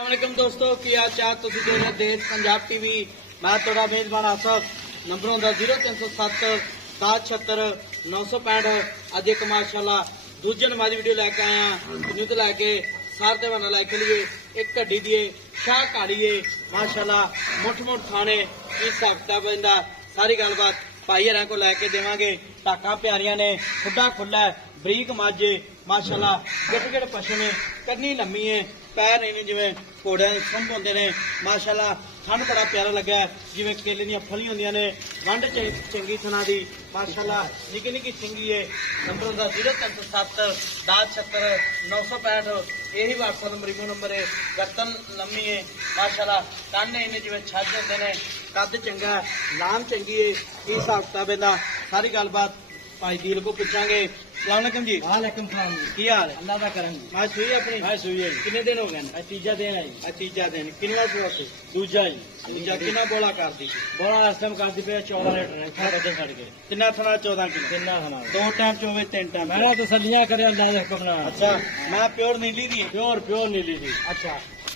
अस्सलामुअलैकुम दोस्तों की हाल चाल तुसीं देख रहे देश पंजाब टीवी। मैं थोड़ा मेजबान आसफ। नंबर होंदा 0307 776 965। अज एक माशाल्लाह दूजे नमाजी वीडियो लैके आया न्यूज लैके सार दवाना लैके लिए एक घड़ी दिए शाह काड़िए माशाल्लाह मुठ मुठ खाने इस हफ्ता बंदा सारी गलबात भाई हर को लैके देवांगे। टाका प्यारियां ने खुडा खुला बरीक माजे माशाल्लाह गिट गिट पशु ने करनी लम्मी है पैर नहीं जिवें घोड़े सुंभ होंदे ने माशाल्लाह थन बड़ा प्यारा लगा जिवें केले दी फली होंदियां ने वंड चंगी थना दी माशाल्लाह निकी निकी चंगी है। नंबर होंदा 0307 1076 965 यही व्हाट्सएप नंबर इमो नंबर है। गर्दन लम्मी है माशाल्लाह काने इन्हें जिवें छज होंदे ने कद चंगा लाम चंगी है। इस हिसाब किताब दा सारी गलबात भाई दिल को पूछांगे। सलामकुम जी। वालेकुम सलाम जी। की हाल है? अल्लाह दा करम। मैं सुई अपनी मैं सुई है। कितने दिन हो गए? तीजा दिन है। तीजा दिन कितना से दूजा ही दूजा कितना बोला कर दी बोला इस टाइम कर दी पे 14 लीटर है बच्चे छड़ के कितना थना 14 किलो कितना थना दो टाइम चोवे तीन टाइम मैं तसल्लियां करे अल्लाह दे हुक्म नाल। अच्छा मैं प्योर नीली दी प्योर नीली दी। अच्छा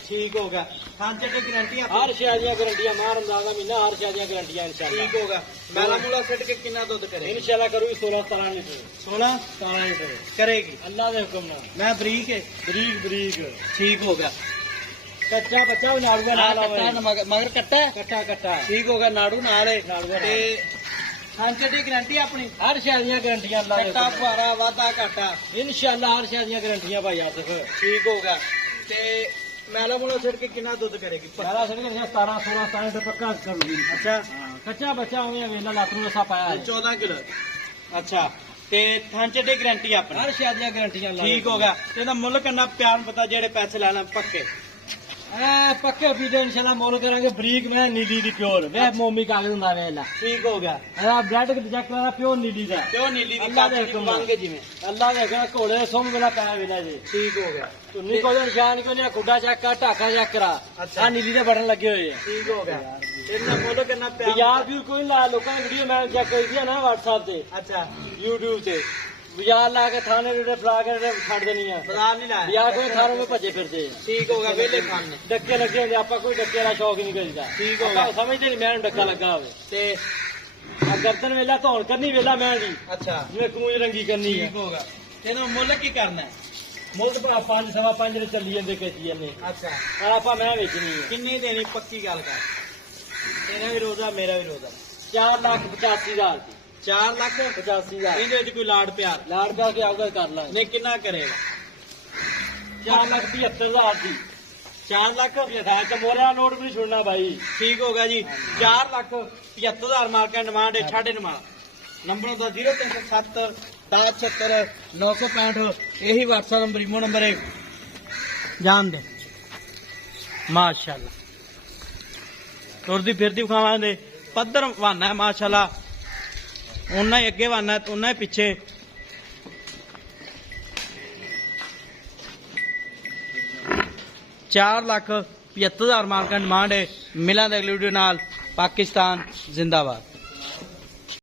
ठीक होगा। खान चटे गारंटी हर शहर दी गारंटियां मार अंदाजा महीना हर शहर दी गारंटियां इंशाल्लाह ठीक होगा। मैला मूला सेट के कितना दूध करे इंशाल्लाह करूगी 16 17 लीटर 16 17 लीटर करेगी अल्लाह दे हुक्म नाल। मैं बरीक है बरीक ठीक होगा। कच्चा बच्चा भी नाड़ू नाल मगर कट्टा कट्टा ठीक होगा नाड़ू नाल है ते खान चटे गारंटी अपनी हर शहर दी गारंटियां अल्लाह दे कट्टा फुआरा वादा घाटा इंशाल्लाह हर शहर दी गारंटियां भाई आसिफ ठीक होगा। ते मैला मूला छड़ के कितना दूध करेगी? मैला छड़ के 17 16 17 लीटर पक्का करूगी। अच्छा कच्चा बच्चा होवे वेला लातरू सा पाया 14 किलो। अच्छा ते थान चटे गारंटी अपनी हर शहर दी गारंटियां ठीक होगा। ते दा मुल्ल करना प्यार पता जेड़े पैसे लेना पक्के पक्के वीडियो इंशाल्लाह मोल करांगे। बरीक मैं नीली दी प्योर वे मोमी कागज हुंदा वेला ठीक होगा। ब्लड चेक कराना प्योर नीली दा प्योर नीली दी अल्लाह दे हुक्म मांगे जिवें अल्लाह दे हुक्म घोड़े सोम वेला पै वेला जी ठीक होगा। तुन्नी कोई निशान कोई नहीं खुडा चेक कर टाका चेक करा अच्छा नीली दे बटन लगे हुए हैं ठीक होगा। इतना मोल करना प्यार यार भी कोई ला लोकां दी वीडियो मैं चेक करी दी ना WhatsApp ते अच्छा YouTube ते बाजार ला के थाने रेडे फला के छड़ देनी है बाजार नहीं लाया यार कोई थारों में भजे फिरते ठीक होगा। वेले खाने डक्के लगे होंगे आपा कोई डक्के वाला शौक नहीं करीदा ठीक होगा। समझते नहीं मैं डक्का लगा होवे ते गर्दन वेला धौन करनी वेला मैं दी अच्छा जिवें कूंज रंगी करनी है ठीक होगा। तेना मुੱਲ की करना है? मुੱਲ भरा 5 सवा 5 ਦੇ ਚੱਲੀ ਜਾਂਦੇ केजी ने अच्छा और आपा मैं बेचनी है कितनी देनी पक्की गल कर तेरा भी रोजा मेरा भी रोजा 4,85,000 ਦੀ 4,85,000 ਇਹਦੇ ਵਿੱਚ ਕੋਈ ਲਾੜ ਪਿਆਰ ਕੇ ਆਊਗਾ ਕਰ ਲਾਂ ਨਹੀਂ ਕਿੰਨਾ ਕਰੇਗਾ 4,75,000 ਦੀ 4 ਲੱਖ ਤੇ ਮੋਰਿਆ ਨੋਟ ਵੀ ਨਹੀਂ ਛੁੱਟਣਾ ਭਾਈ ਠੀਕ ਹੋਗਾ ਜੀ। 4,75,000 ਮਾਰਕਾ ਡਿਮਾਂਡ ਹੈ ਛੱਡ ਨਮਾ ਨੰਬਰ ਹੁੰਦਾ 0307 1076 965 यही WhatsApp नंबर इमो नंबर है जान दे माशाल्लाह तुरदी फिरदी खावा दे पद्धर वाना है माशाल्लाह उन्ना ही अगे वाना उन्ना ही पिछे 4,75,000 मार्का डिमांड है। मिलांगे अगली वीडियो नाल। पाकिस्तान जिंदाबाद।